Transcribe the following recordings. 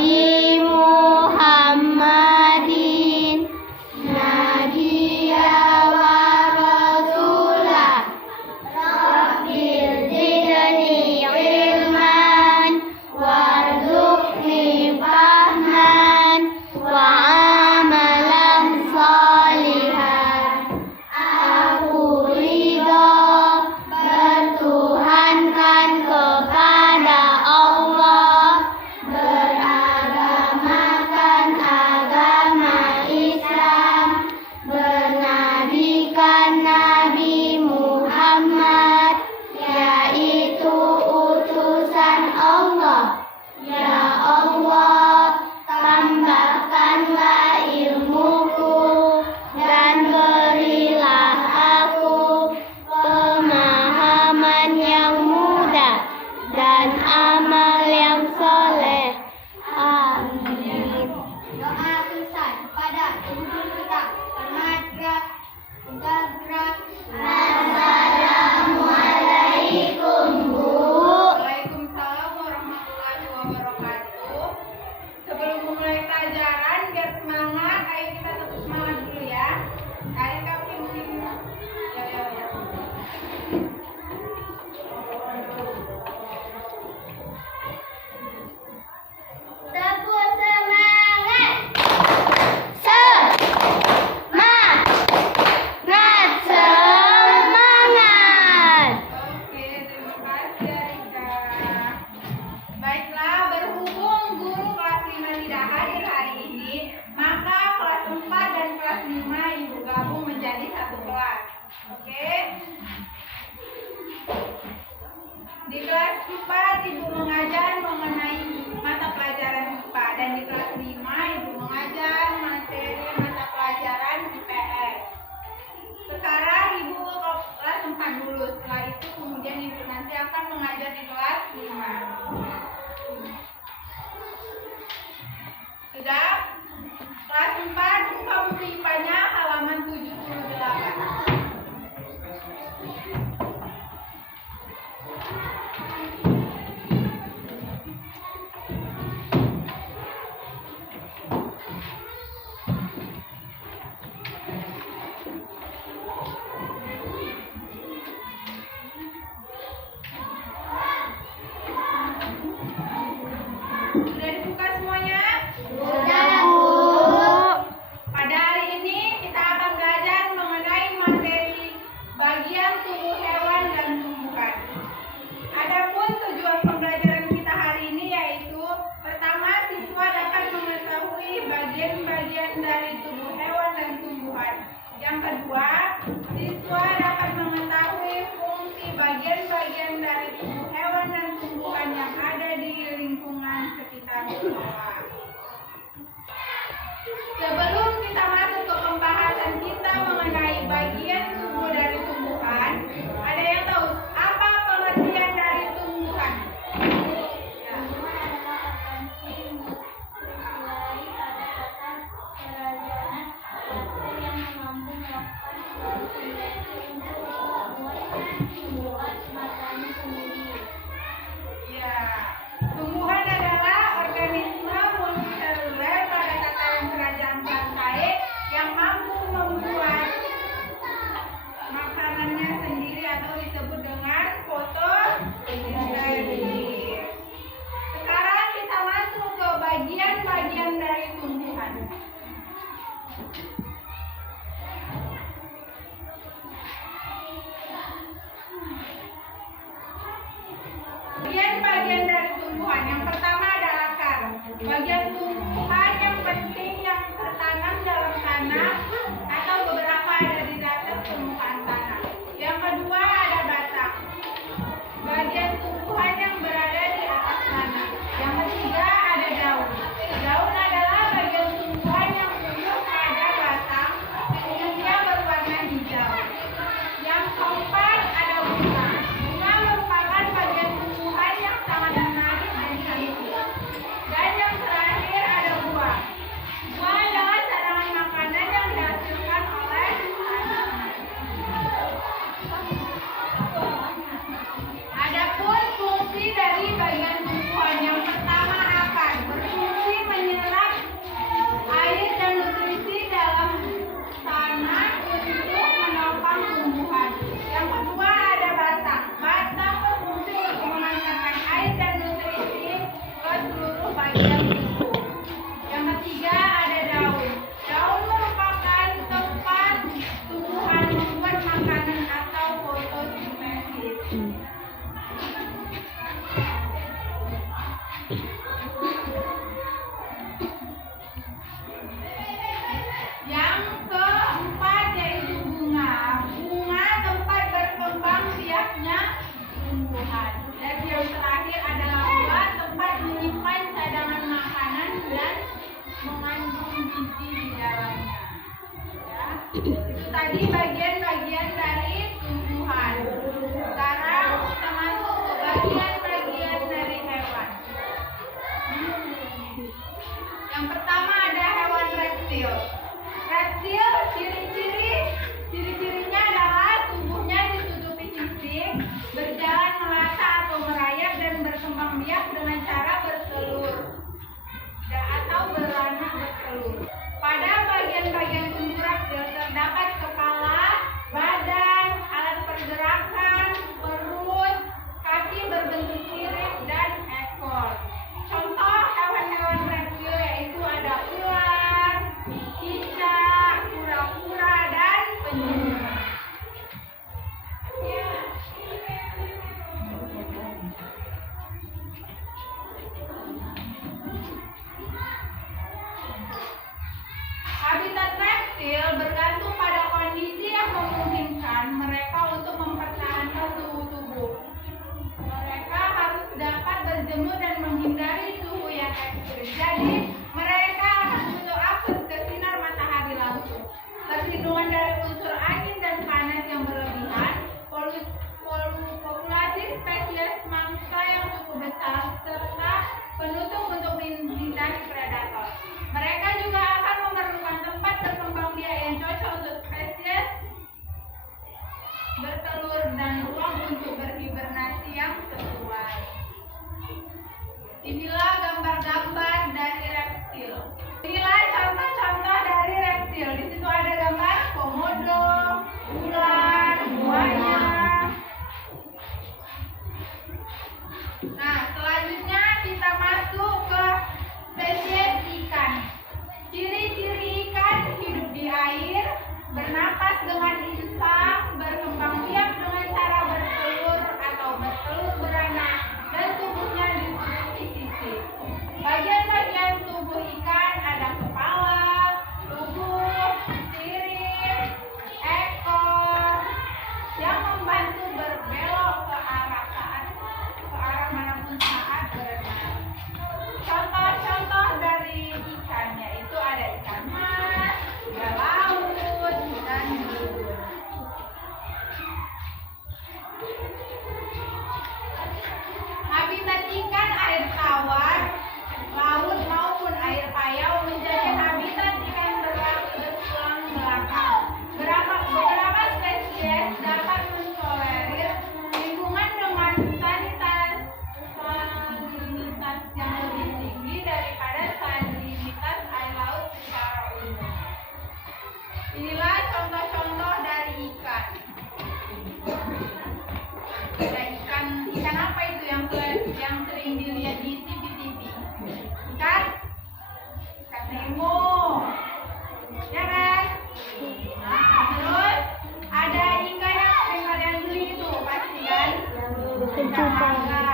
Nabi Muhammadin Nabiyya wa Rasulah Rabbil zidni ilman warzuqni fahman wa amalan sholihan. Aku ridho bertuhankan kepada Allah, beragamakan agama Islam, bernabikan Nabi Muhammad, yaitu utusan Allah. Ya Allah, tambahkanlah ilmuku dan berilah aku pemahaman yang mudah dan amal yang soleh. Amin. Doa selesai pada guru kita. Selamat gerak. Assalamualaikum, Bu. Waalaikumsalam warahmatullahi wabarakatuh. Sebelum memulai pelajaran, biar semangat, ayo kita tetap semangat dulu ya. Kalian kamu mungkin ya. Tepuk semangat. Semangat. Oke, terima kasih Rika. Baiklah, berhubung guru kelas 5 tidak hadir hari ini, maka kelas 4 dan kelas 5 ibu gabung menjadi satu kelas. Oke? Di kelas 4 ibu mengajar mengenai mata pelajaran IPA, dan di kelas 5 ibu mengajar materi mata pelajaran IPS. Sekarang ibu ke kelas 4 dulu, setelah itu kemudian ibu nanti akan mengajar di kelas 5. Sudah? Kelas 4 buka buku IPA-nya halaman 78. Sudah dibuka semuanya? Sudah, Bu. Pada hari ini kita akan belajar mengenai materi bagian tubuh hewan dan tumbuhan. Adapun tujuan pembelajaran kita hari ini yaitu pertama, siswa dapat mengetahui bagian-bagian dari tubuh hewan dan tumbuhan. Yang kedua, siswa dapat mengetahui fungsi bagian-bagian dari tubuh hewan dan tumbuhan yang ada di lingkungan sekitar sekolah. Sebelum kita masuk ke pembahasan kita mengenai bagian tubuh dari tumbuhan, ada yang tahu apa pengertian dari tumbuhan? Ya. Ya, tumbuhan adalah organisme multiseluler pada tataran kerajaan plantae yang mampu membuat makanannya sendiri atau disebut dengan fotosintesis. Sekarang kita masuk ke bagian-bagian dari tumbuhan. Bagian-bagian dari tumbuhan. Yang pertama ada akar. Bagian tumbuhan yang penting yang tertanam dalam tanah atau beberapa ada di atas permukaan tanah. Yang kedua ada batang. Bagian tumbuhan yang berada di atas tanah. Yang ketiga ada daun. Daun adalah bagian tumbuhan yang tumbuh pada batang, umumnya berwarna hijau. Yang keempat ada bunga. Bunga merupakan bagian tumbuhan yang sangat menarik dan cantik. Dan yang terakhir Itu tadi bagian-bagian dari tumbuhan. Sekarang kita masuk ke bagian-bagian dari hewan. Yang pertama ada hewan reptil. Reptil ciri-cirinya adalah tubuhnya ditutupi sisik, berjalan melata atau merayap dan berkembang biak dengan cara bertelur atau beranak bertelur. Pada bagian-bagian tubuh reptil terdapat kepala, badan, alat pergerakan, perut, kaki berbentuk sirip, dan ekor. Contoh hewan-hewan reptil yaitu ada ular, cicak, kura-kura, dan penyu. Habitat reptil bergantung pada kondisi yang memungkinkan mereka untuk mempertahankan suhu tubuh. Mereka harus dapat berjemur dan menghindari suhu yang ekstrim. Jadi, mereka akan butuh akses ke sinar matahari langsung. Perlindungan dari unsur angin dan panas yang berlebihan, populasi spesies mangsa yang cukup besar, serta penutup untuk menghindari predator. Mereka juga akan memerlukan tempat berkembang biak yang cocok untuk spesies bertelur dan ruang untuk berhibernasi yang sesuai. Inilah gambar-gambar dari reptil. Inilah contoh-contoh dari reptil. Di situ ada gambar komodo, ular, buaya. Nah, selanjutnya kita masuk ke spesies ikan. Ciri-ciri ikan hidup di air, bernapas dengan insang, berkembang biak dengan cara bertelur atau bertelur beranak, dan tubuhnya ditutupi sisik. Bagian-bagian tubuh ikan ada kepala, tubuh, sirip, ekor, yang membantu berbelok ke arah manapun saat berenang. Contoh-contoh dari ikan yaitu ada ikan mas, ikan laut, dan berut. Habitat ikan air tawar, laut maupun air payau menjadi habitat ikan bertulang belakang. Beberapa spesies dapat mentolerir lingkungan dengan salinitas yang lebih tinggi daripada salinitas air laut secara umum. Inilah contoh-contoh dari ikan. Ada ikan apa itu yang sering dilihat di TV? Ikan Nemo, ya kan? Nah, terus ada ikan yang sering kalian beli itu pasti kan? Ikan mangga.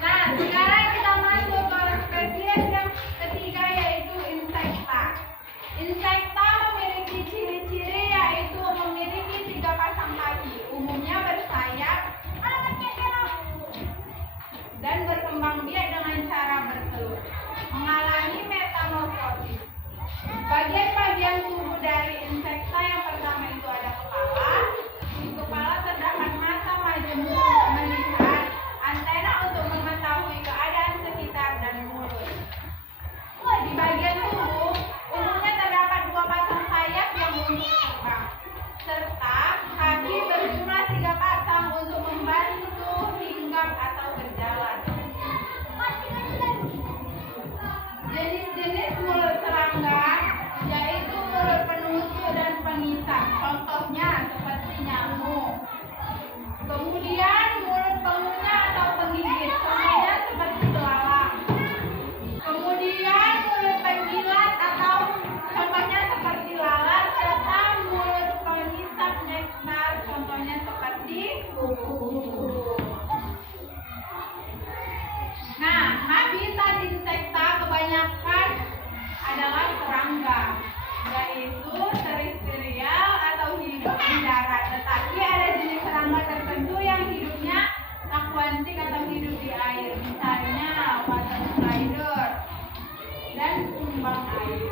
Nah, sekarang kita masuk ke spesies yang ketiga yaitu insekta. Insekta memiliki ciri-ciri yaitu memiliki 3 pasang kaki, umumnya bersayap dan berkembang biak dengan cara bertelur, mengalami metamorfosis. Bagian-bagian tubuh dari insekta yang pertama itu ada kepala. Di kepala terdapat mata majemuk untuk melihat, antena untuk mengetahui keadaan sekitar, dan mulut. Di bagian tubuh umumnya terdapat 2 pasang sayap yang untuk terbang, serta kaki berjumlah 3 pasang untuk membantu hinggap atau berjalan. Jenis-jenis mulut serangga yaitu mulut penusuk dan pengisap, contohnya seperti nyamuk. Kemudian mulut pengunyah atau penggigit, contohnya seperti belalang. Kemudian mulut penjilat atau contohnya seperti lalat, serta mulut pengisap nektar, contohnya seperti kupu-kupu. Nah, habitat insekta kebanyakan adalah serangga, yaitu terestrial atau hidup di darat. Tetapi ada jenis serangga tertentu yang hidupnya akuatik atau hidup di air, misalnya water spider dan kumbang air.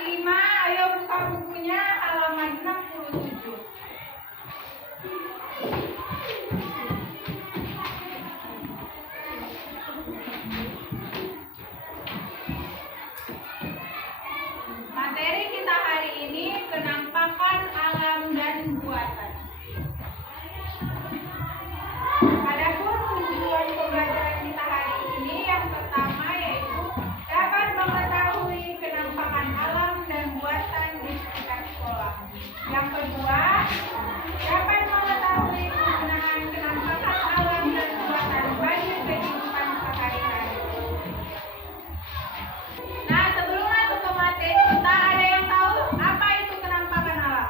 Kelas 5, ayo buka bukunya halaman 67. Materi kita hari ini penampakan alam dan buatan. Adapun tujuan pembelajaran kita hari ini yang pertama yaitu dapat mengetahui penampakan alam dan buatan di sekitar sekolah. Yang kedua, dapat mengetahui penggunaan penampakan alam dan buatan bagi kehidupan sehari-hari. Nah, sebelum masuk ke materi kita, ada yang tahu apa itu penampakan alam?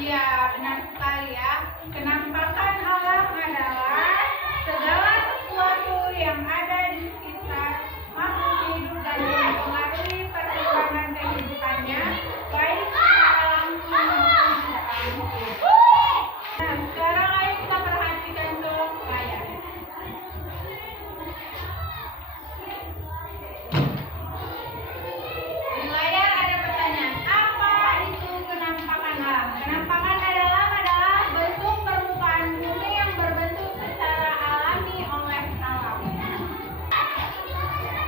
Iya, benar sekali ya. Penampakan alam adalah segala sesuatu yang ada di sekitar makhluk hidup dan mempengaruhi perkembangan kehidupannya, baik secara langsung maupun tidak langsung. Nah, sekarang ayo kita perhatikan ke layar. Di layar ada pertanyaan, apa itu penampakan alam? Penampakan adalah bentuk permukaan bumi yang berbentuk secara alami oleh alam.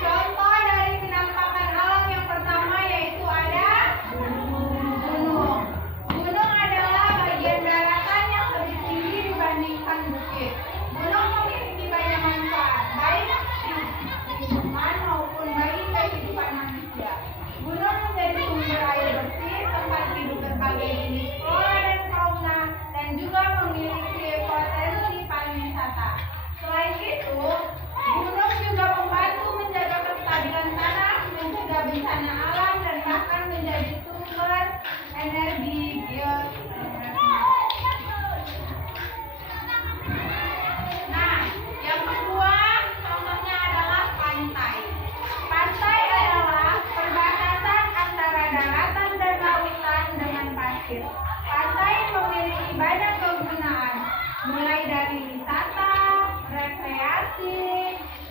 Contoh dari penampakan alam yang pertama yaitu ada gunung. Gunung adalah bagian daratan yang lebih tinggi dibandingkan bukit. Gunung memiliki banyak manfaat, baik kehidupan maupun bagi kehidupan manusia. Gunung menjadi sumber air bersih, tempat hidup berbagai jenis flora dan fauna, dan juga memiliki potensi pariwisata. Selain itu, gunung juga membantu menjaga kestabilan tanah, mencegah bencana alam, dan bahkan menjadi sumber energi geotermal. Nah, yang kedua contohnya adalah pantai. Pantai adalah perbatasan antara daratan dan lautan dengan pasir. Pantai memiliki banyak kegunaan, mulai dari wisata, rekreasi,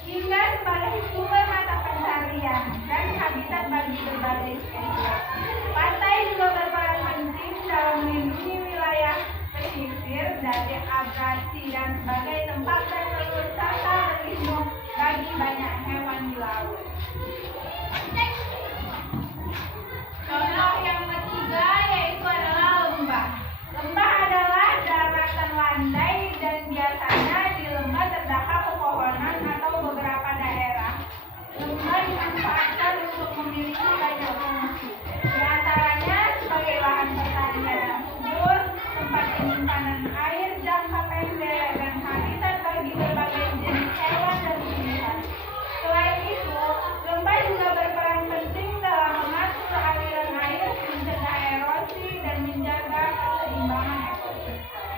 hingga sebagai sumber mata pencarian dan habitat bagi berbagai spesies. Pantai juga berperan penting dalam melindungi wilayah pesisir dari abrasi dan sebagai tempat bertelur serta berlindung bagi banyak hewan di laut. Contoh yang ketiga yaitu adalah lembah. Lembah adalah daratan landai dan biasanya di lembah terdapat pepohonan atau beberapa daerah. Lembah dimanfaatkan untuk memiliki banyak fungsi. Di antaranya sebagai lahan pertanian yang subur, tempat penyimpanan air jangka pendek, dan habitat bagi berbagai jenis hewan dan tumbuhan. Selain itu, lembah juga berperan penting dalam mengatur aliran air, mencegah erosi, dan menjaga keseimbangan ekosistem.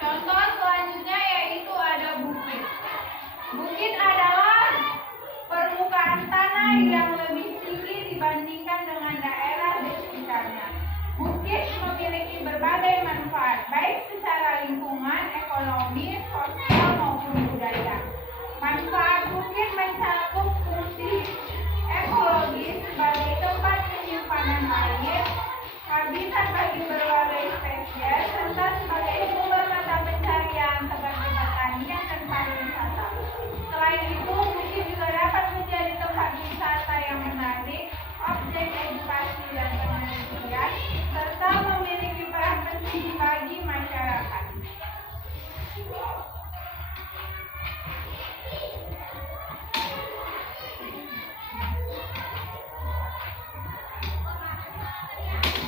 Contoh selanjutnya yaitu ada bukit. Bukit adalah permukaan tanah yang lebih tinggi dibandingkan dengan daerah di sekitarnya. Bukit memiliki berbagai manfaat, baik secara lingkungan, ekonomi, sosial maupun budaya. Manfaat bukit mencakup fungsi ekologis sebagai tempat penyimpanan air, habitat bagi berbagai spesies, serta sebagai sumber mata pencarian sebagai pertanian dan pariwisata. Selain itu, bukit juga dapat menjadi tempat wisata yang menarik, objek edukasi dan penelitian, serta memiliki peran penting bagi masyarakat.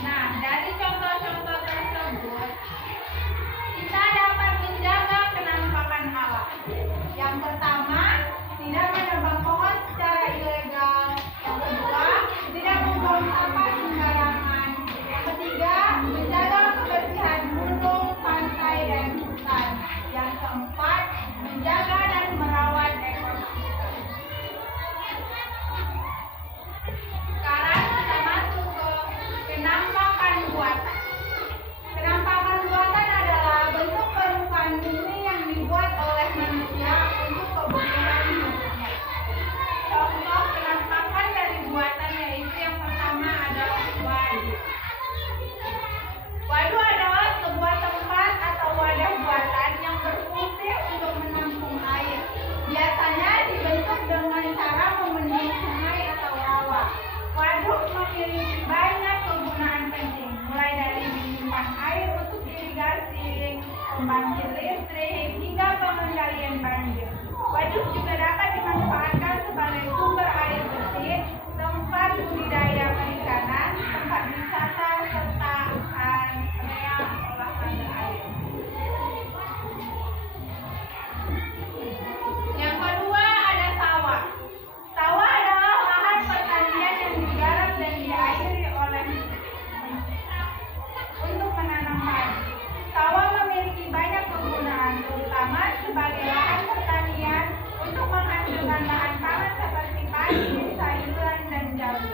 Nah, dari contoh-contoh tersebut, kita dapat menjaga penampakan alam. Yang pertama, tidak menebang pohon secara ilegal. Yang kedua, tidak membuang sampah sembarangan. Yang ketiga, menjaga kebersihan pembangkit listrik, hingga pengendalian banjir. Waduk juga dapat dimanfaatkan sebagai sumber air bersih, tempat budidaya perikanan, tempat wisata, serta area olahraga air. Yang kedua ada sawah. Sawah adalah lahan pertanian yang digarap dan diairi oleh untuk menanam padi. Sawah memiliki banyak penggunaan, terutama sebagai lahan pertanian untuk menghasilkan bahan pangan seperti padi, sayuran, dan jamu.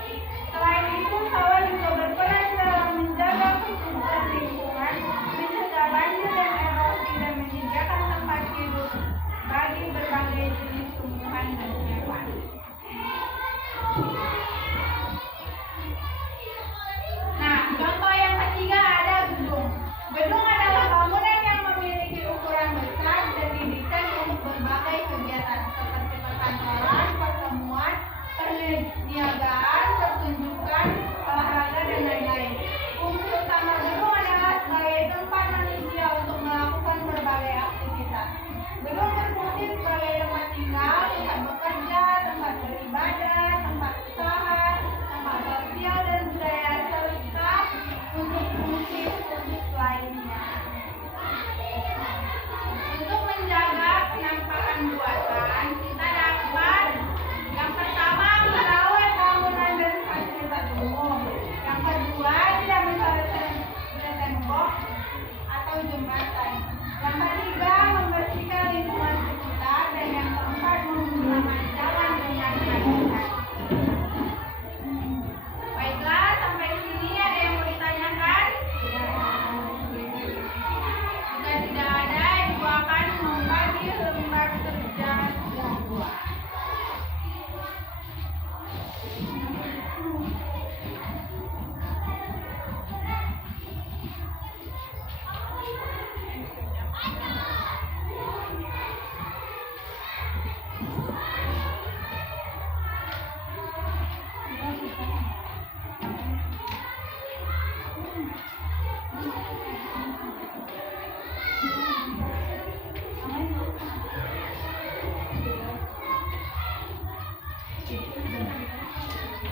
Selain itu, sawah juga berperan dalam menjaga kesuburan lingkungan, mencegah banjir dan erosi, dan menyediakan tempat hidup bagi berbagai jenis tumbuhan dan hewan. Nah, contoh yang ketiga ada gedung. Gedung adalah bangunan yang memiliki ukuran besar dan didesain untuk berbagai kegiatan seperti perkantoran, pertemuan, perniagaan, pertunjukan, olahraga, dan lain-lain. Fungsi utama gedung adalah sebagai tempat manusia untuk melakukan berbagai aktivitas. Gedung berfungsi sebagai tempat tinggal, tempat bekerja, tempat beribadah, tempat usaha, tempat sosial dan budaya, serta untuk fungsi-fungsi lainnya. Untuk menjaga penampakan buatan, kita dapat yang pertama merawat bangunan dan fasilitas umum. Yang kedua, tidak mencoret tembok atau jembatan. Yang ketiga, membersihkan lingkungan sekitar, dan yang keempat, menggunakan jalan dengan hati-hati. Baiklah, sampai sini ada yang mau ditanyakan? Jika tidak ada, Ibu akan membagi lembar kerja yang dua.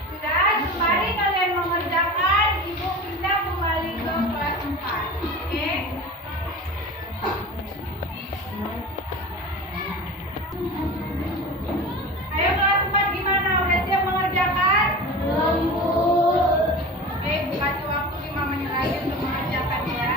Sudah, kembali kalian mengerjakan, Ibu pindah kembali ke kelas 4. Oke? Ayo kelas 4 gimana? Udah siap mengerjakan? Belum, Bu. Oke, Bu kasih waktu 5 menit lagi untuk mengerjakan ya.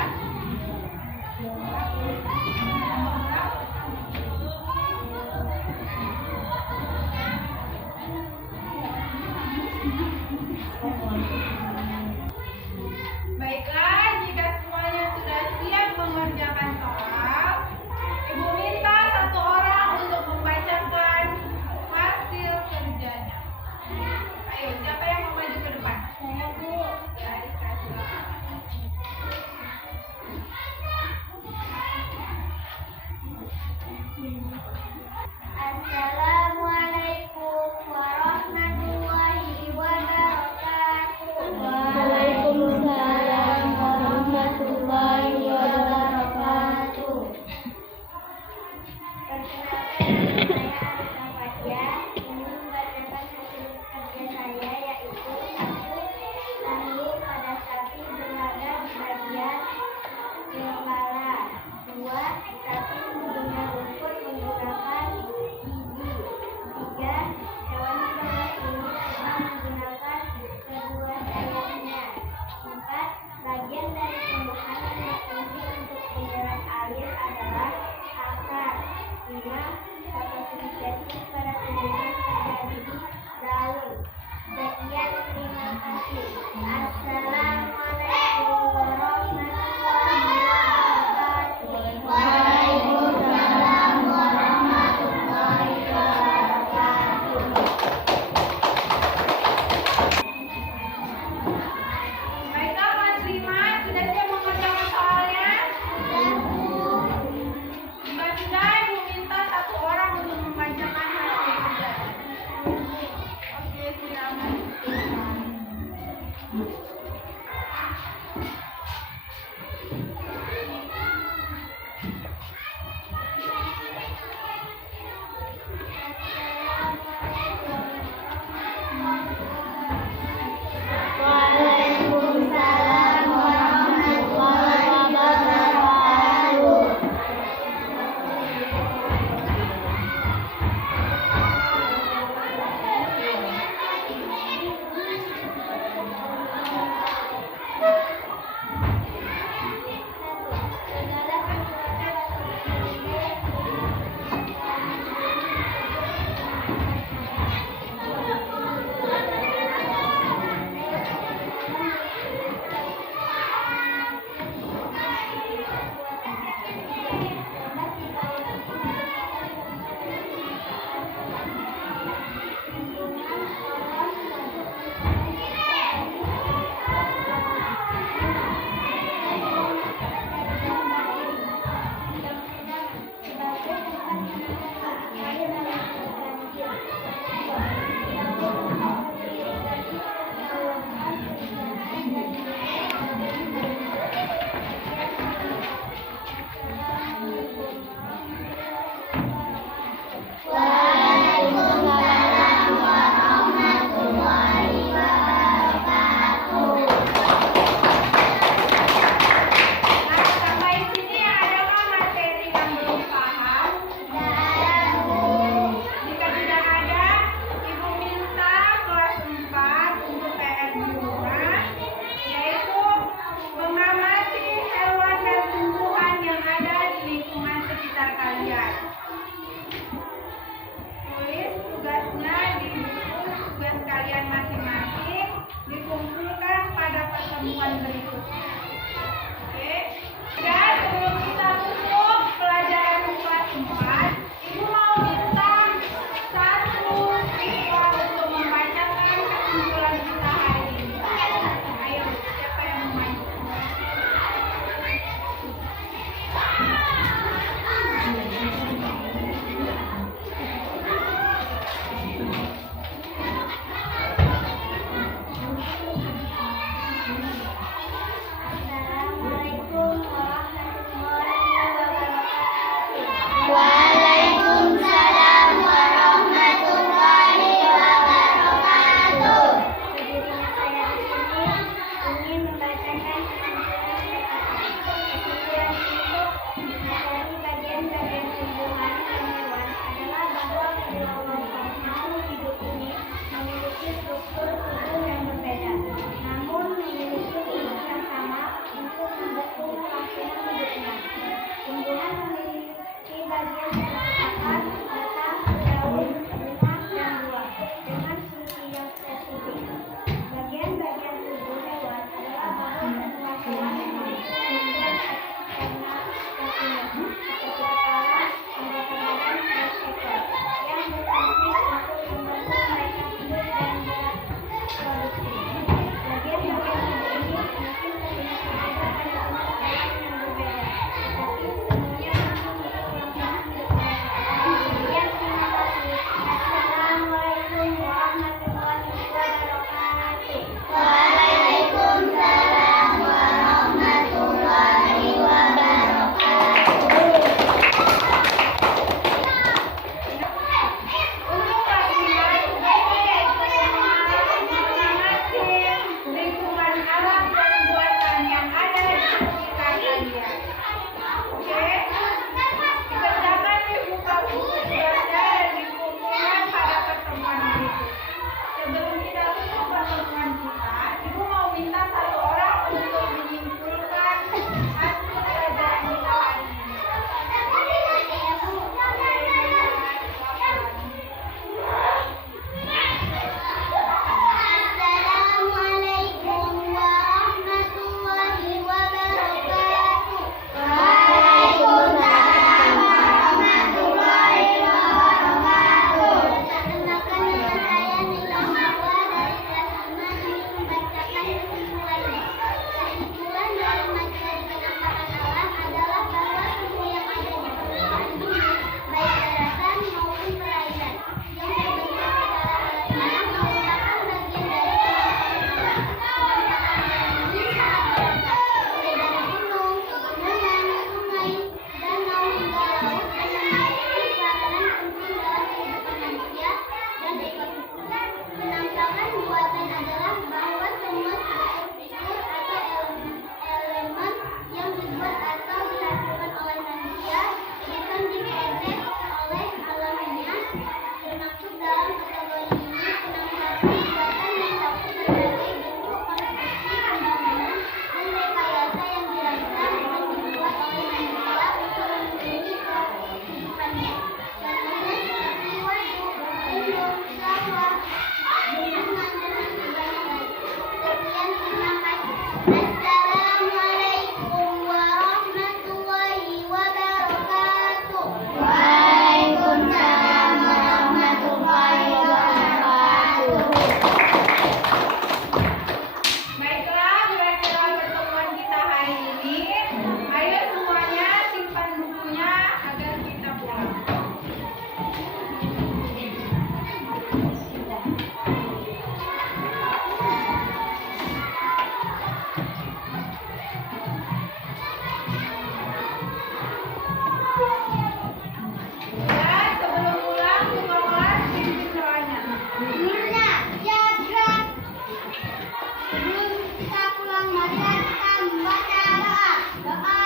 Doa